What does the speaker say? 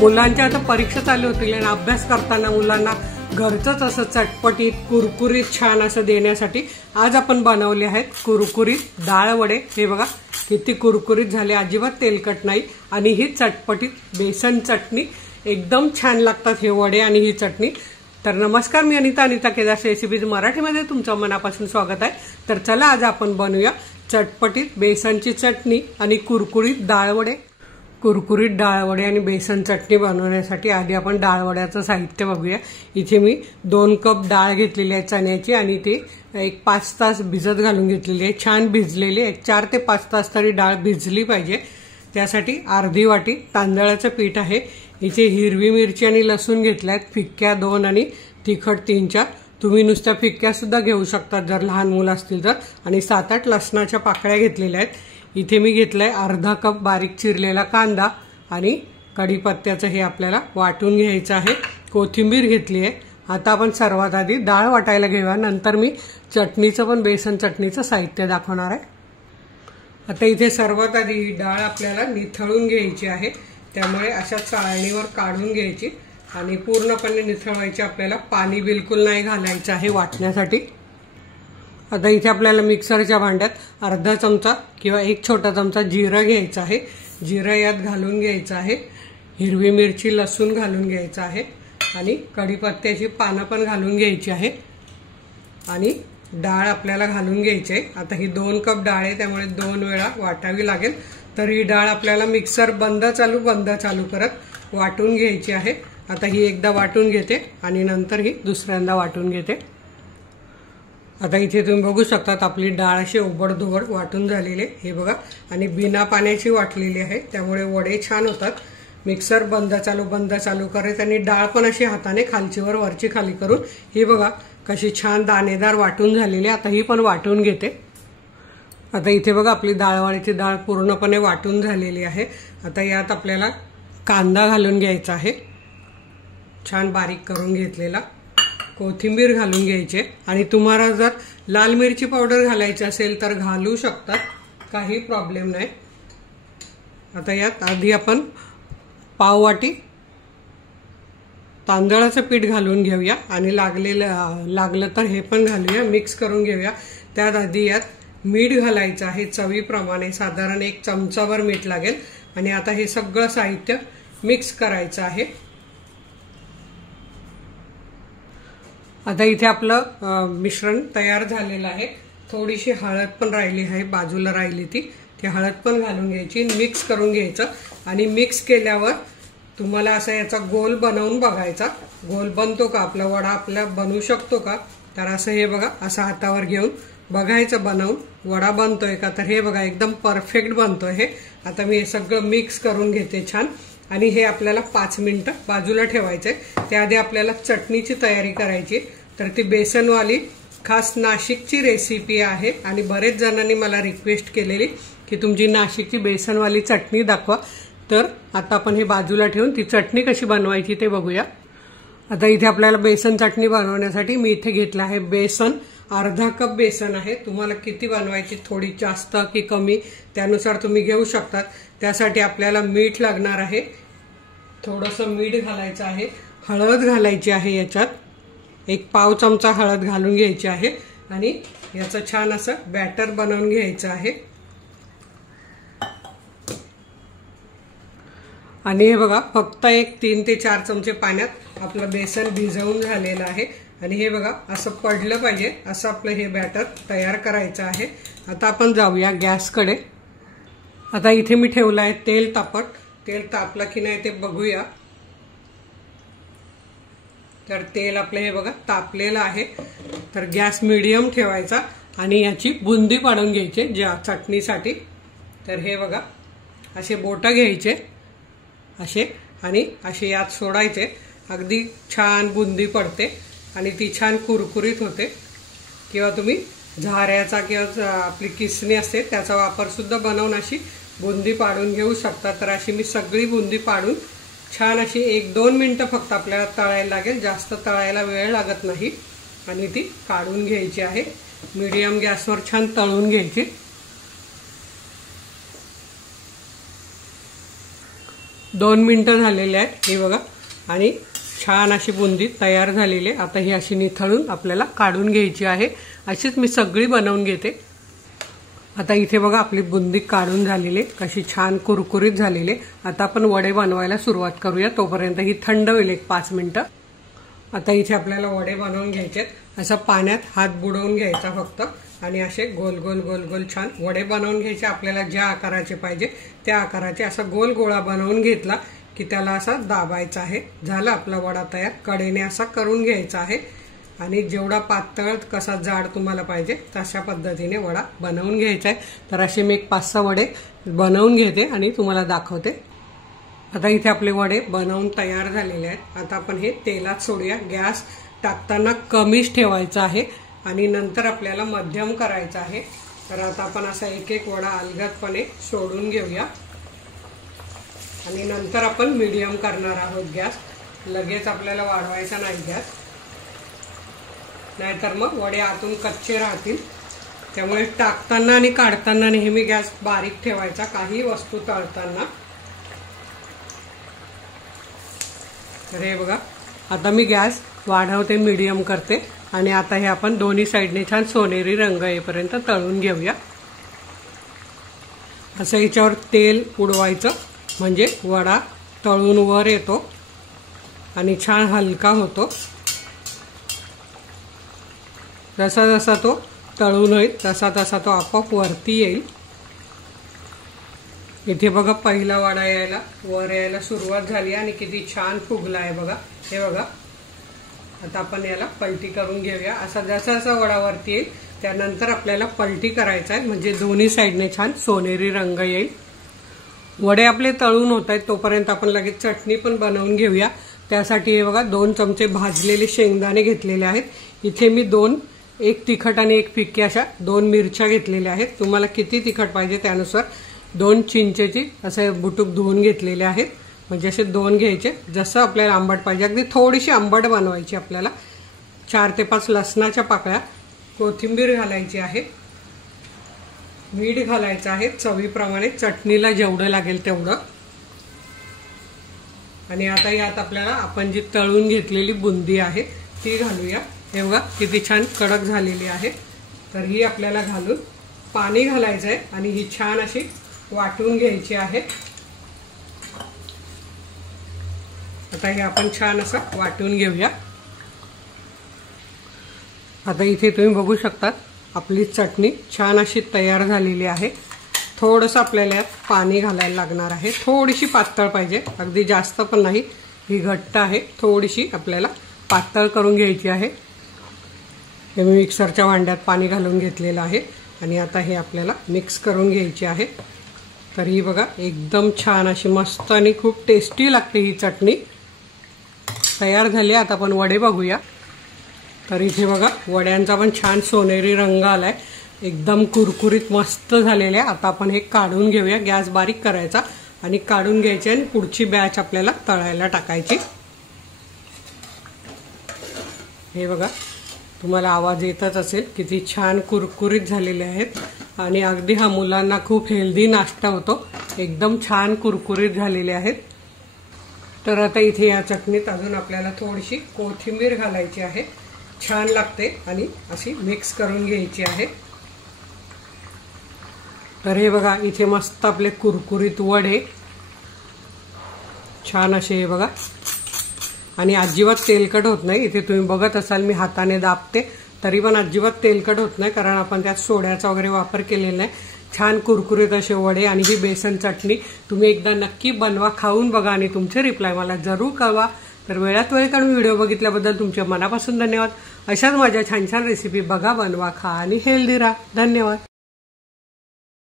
मुलांच्या आता परीक्षा चालू होतील आणि अभ्यास करताना मुलांना घरचंच असं चटपटीत कुरकुरीत छान असं देण्यासाठी आज आपण बनवले आहेत कुरकुरीत डाळ वडे। हे बघा किती कुरकुरीत झाले, अजिबात तेलकट नाही आणि ही चटपटीत बेसन चटणी एकदम छान लागतात हे वडे आणि ही चटणी। तर नमस्कार, मी अनिता केदार रेसिपीज मराठीमध्ये तुमचं मनापासून स्वागत आहे। तर चला आज आपण बनवूया चटपटीत बेसनची चटणी आणि कुरकुरीत डाळ वडे। कुरकुरीत डाळ वडे आणि बेसन चटणी बनवण्यासाठी आधी आपण डाळ वड्याचं साहित्य बघूया। इथे मी 2 कप डाळ घेतलेली आहे चण्याची आणि ती एक 5 तास भिजत घालून घेतलेली आहे। छान भिजलेली आहे, 4 ते 5 तास तरी डाळ भिजली पाहिजे। त्यासाठी अर्धी वाटी तांदळाचं पीठ आहे। इथे हिरवी मिरची आणि लसूण घेतलाय, फिक्क्या 2 आणि तिखट 3-4। तुम्ही नुसत्या फिक्क्या सुद्धा घेऊ शकता जर लहान मुलं असतील तर। आणि 7-8 लसणाच्या पाकळ्या घेतलेल्या आहेत। इथे मी घेतलाय अर्धा कप बारीक चिरलेला कांदा आणि कढीपत्त्याचं हे आपल्याला वाटून घ्यायचं आहे। कोथिंबीर घेतली आहे। आता आपण सर्वात आधी डाळ वाटायला घेऊया, नंतर मी चटणीचं पण बेसन चटणीचं साहित्य दाखवणार आहे। आता इथे सर्वात आधी ही डाळ आपल्याला निथळून घ्यायची आहे, त्यामुळे अशा चाळणीवर काढून घ्यायची आणि पूर्णपणे निथळवायची। आपल्याला पाणी बिलकुल नाही घालायचं आहे वाटण्यासाठी। आता इथे आपल्याला मिक्सरच्या भांड्यात अर्धा चमचा किंवा 1 छोटा चमचा जिरं घ्यायचं आहे। जिरं यात घालून घ्यायचं आहे, हिरवी मिरची लसूण घालून घ्यायचं आहे आणि कढीपत्त्याची पानं पण घालून घ्यायची आहे आणि डाळ आपल्याला घालून घ्यायची आहे। आता ही 2 कप डाळ आहे, त्यामुळे 2 वेळा वाटावी लागेल। तर ही डाळ आपल्याला मिक्सर बंद चालू करत वाटून घ्यायची आहे। आता ही एकदा वाटून घेते आणि नंतर ही दुसऱ्यांदा वाटून घेते। आता इथे तुम्ही बघू शकता आपली डाळ अशी उबडधुबड वाटून झालेली आहे, हे बघा, आणि बिना पाण्याची वाटलेली आहे, त्यामुळे वडे छान होतात। मिक्सर बंद चालू करत आणि डाळ पण अशी हाताने खालचीवर वरची खाली करून ही बघा कशी छान दाणेदार वाटून झालेली आहे। आता ही पण वाटून घेते। आता इथे बघा आपली डाळवाळीची डाळ पूर्णपणे वाटून झालेली आहे। आता यात आपल्याला कांदा घालून घ्यायचा आहे, छान बारीक करून घेतलेला। कोथिंबीर घालून घ्यायची आणि तुम्हाला जर लाल मिरची पावडर घालायची असेल तर घालू शकतात, काही प्रॉब्लेम नाही। आता यात आधी आपण पाव वाटी तांदळाचं पीठ घालून घेऊया आणि लागलं तर हे पण घालूया, मिक्स करून घेऊया। त्यात आधी यात मीठ घालायचं आहे चवीप्रमाणे, साधारण 1 चमचाभर मीठ लागेल। आणि आता हे सगळं साहित्य मिक्स करायचं आहे। आता इथे आपलं मिश्रण तयार झालेलं आहे। थोडीशी हळद पण राहिली आहे, बाजूला राहिली ती हळद पण घालून घ्यायची, मिक्स करून घ्यायचं। आणि मिक्स केल्यावर तुम्हाला असा याचा गोल बनवून बघायचा, गोल बनतो का आपला वडा, आपला बनवू शकतो का। तर असं हे बघा, असं हातावर घेऊन बघायचं बनवून वडा बनतोय का। तर हे बघा एकदम परफेक्ट बनतोय हे। आता मी हे सगळं मिक्स करून घेते छान आणि हे आपल्याला 5 मिनिटं बाजूला ठेवायचंय। त्याआधी आपल्याला चटणीची तयारी करायची। तर ती बेसनवाली खास नाशिकची रेसिपी आहे आणि बरेच जणांनी मला रिक्वेस्ट केलेली की तुमची नाशिकची बेसनवाली चटणी दाखवा। तर आता आपण हे बाजूला ठेवून ती चटणी कशी बनवायची ते बघूया। आता इथे आपल्याला बेसन चटणी बनवण्यासाठी मी इथे घेतलं आहे बेसन, अर्धा कप बेसन आहे। तुम्हाला किती बनवायची, थोडी जास्त की कमी त्यानुसार तुम्ही घेऊ शकतात। त्यासाठी आपल्याला मीठ लागणार आहे, थोडंसं मीठ घालायचं आहे, हळद घालायची आहे, याच्यात 1 पाव चमचा हळद घालून घ्यायची आहे आणि याचं छान असं बॅटर बनवून घ्यायचं आहे। आणि हे बघा फक्त 3 ते 4 चमचे पाण्यात आपलं बेसन भिजवून झालेलं आहे आणि हे बघा असं पडलं पाहिजे, असं आपलं हे बॅटर तयार करायचं आहे। आता आपण जाऊया गॅसकडे। आता इथे मी ठेवलं आहे तेल तापत, तेल तापलं की नाही ते बघूया। तर तेल आपलं हे बघा तापलेलं आहे। तर गॅस मीडियम ठेवायचा आणि याची बुंदी पाडून घ्यायची ज्या चटणीसाठी। तर हे बघा असे बोटं घ्यायचे असे आणि असे यात सोडायचे, अगदी छान बुंदी पडते आणि ती छान कुरकुरीत होते। किंवा तुम्ही झाऱ्याचा किंवा आपली किसणी असते त्याचा वापर सुद्धा बनवून अशी बुंदी पाडून घेऊ शकता। तर अशी मी सगळी बुंदी पाडून छान अशी 1-2 मिनिटं फक्त आपल्याला तळायला लागेल, जास्त तळायला वेळ लागत नाही आणि ती काढून घ्यायची आहे। मीडियम गॅसवर छान तळून घ्यायची। 2 मिनिटं झालेले आहेत हे बघा आणि छान अशी बुंदी तयार झालेली आहे। आता ही अशी निथळून आपल्याला काढून घ्यायची आहे। अशीच मी सगळी बनवून घेते। आता इथे बघा आपली बुंदी काढून झालेली आहे, कशी छान कुरकुरीत झालेली आहे। आता आपण वडे बनवायला सुरुवात करूया, तोपर्यंत ही थंड होईल 1-5 मिनिटं। आता इथे आपल्याला वडे बनवून घ्यायचे। असं पाण्यात हात बुडवून घ्यायचा फक्त आणि असे गोल गोल गोल गोल छान वडे बनवून घ्यायचे। आपल्याला ज्या आकाराचे पाहिजे त्या आकाराचे असा गोल गोळा बनवून घेतला की त्याला असा दाबायचा आहे। झाला आपला वडा तयार। कडेने असा करून घ्यायचा आहे आणि जेवढा पातळ कसा जाड तुम्हाला पाहिजे तशा पद्धतीने वडा बनवून घ्यायचा आहे। तर असे मी 5-6 वडे बनवून घेते आणि तुम्हाला दाखवते। आता इथे आपले वडे बनवून तयार झालेले आहेत। आता आपण हे तेलात सोडूया। गॅस टाकताना कमीच ठेवायचा आहे आणि नंतर आपल्याला मध्यम करायचा आहे। तर आता आपण असा एक एक वडा अलगदपणे सोडून घेऊया आणि नंतर आपण मीडियम करणार आहोत गॅस। लगेच आपल्याला वाढवायचा नाही गॅस, नाहीतर मग वडे आतून कच्चे राहतील। त्यामुळे टाकताना आणि काढताना नेहमी गॅस बारीक ठेवायचा काही वस्तू तळताना। तर हे बघा आता मी गॅस वाढवते, मीडियम करते आणि आता हे आपण दोन्ही साइडने छान सोनेरी रंग येईपर्यंत तळून घेऊया। असं याच्यावर तेल उडवायचं म्हणजे वडा तळून वर येतो आणि छान हलका होतो। जसा जसा तो तळून होईल तसा तसा तो आपोआप वरती येईल। इथे बघा पहिला वडा वर यायला सुरुवात झाली आणि किती छान फुगला आहे बघा। हे बघा आता आपण याला पलटी करून घेऊया। असा जसा जसा वडा वरती येईल त्यानंतर आपल्याला पलटी करायचा आहे म्हणजे दोन्ही साइडने छान सोनेरी रंग येईल। वडे आपले तळून होत आहेत तोपर्यंत आपण लगेच चटणी पण बनवून घेऊया। त्यासाठी हे बघा 2 चमचे भाजलेले शेंगदाणे घेतलेले आहेत। इथे मी 1 तिखट आणि 1 फिक्की अशा 2 मिरच्या घेतलेल्या आहेत। तुम्हाला किती तिखट पाहिजे त्यानुसार 2 चिंचेची असे बुटुक धुवून घेतलेले आहेत, म्हणजे असे 2 घ्यायचे। जसं आपल्याला आंबट पाहिजे अगदी थोडीशी आंबट बनवायची आपल्याला। 4 ते 5 लसणाच्या पाकळ्या, कोथिंबीर घालायची आहे, मीठ घालायचं आहे चवीप्रमाणे, चटणीला जेवढं लागेल तेवढं। आणि आता यात आपल्याला आपण जी तळून घेतलेली बुंदी आहे ती घालूया। हे बघा किती छान कडक झालेली आहे। तर ही आपल्याला घालून पाणी घालायचं आहे आणि ही छान अशी वाटून घ्यायची आहे। आता हे आपण छान असं वाटून घेऊया। आता इथे तुम्ही बघू शकता आपली चटणी छान अशी तयार झालेली आहे। थोडंसं आपल्याला यात पाणी घालायला लागणार आहे, थोडीशी पातळ पाहिजे, अगदी जास्त पण नाही। ही घट्ट आहे, थोडीशी आपल्याला पातळ करून घ्यायची आहे। हे मी मिक्सरच्या भांड्यात पाणी घालून घेतलेलं आहे आणि आता हे आपल्याला मिक्स करून घ्यायची आहे। तर ही बघा एकदम छान अशी मस्त आणि खूप टेस्टी लागते ही चटणी तयार झाली। आता आपण वडे बघूया। तर इथे बघा वड्यांचा पण छान सोनेरी रंग आलाय, एकदम कुरकुरीत मस्त झालेले आहे। आता आपण हे काढून घेऊया। गॅस बारीक करायचा आणि काढून घ्यायचे आणि पुढची बॅच आपल्याला तळायला टाकायची। हे बघा तुम्हाला आवाज येतच असेल किती छान कुरकुरीत झालेले आहेत आणि अगदी हा मुलांना खूप हेल्दी नाश्ता होतो। एकदम छान कुरकुरीत झालेले आहेत। तर आता इथे या चटणीत अजून आपल्याला थोडीशी कोथिंबीर घालायची आहे, छान लागते आणि अशी मिक्स करून घ्यायची आहे। तर हे बघा इथे मस्त आपले कुरकुरीत वडे छान असे हे बघा आणि अजिबात तेलकट होत नाही। इथे तुम्ही बघत असाल मी हाताने दाबते तरी पण अजिबात तेलकट होत नाही, कारण आपण त्यात सोड्याचा वगैरे वापर केलेला नाही। छान कुरकुरीत असे वडे आणि ही बेसन चटणी तुम्ही एकदा नक्की बनवा, खाऊन बघा आणि तुमचे रिप्लाय मला जरूर कळवा। तर वेळात वेळ काढून व्हिडिओ बघितल्याबद्दल तुमच्या मनापासून धन्यवाद। अशाच माझ्या छान छान रेसिपी बघा, बनवा, खा आणि हेल्दी राहा। धन्यवाद।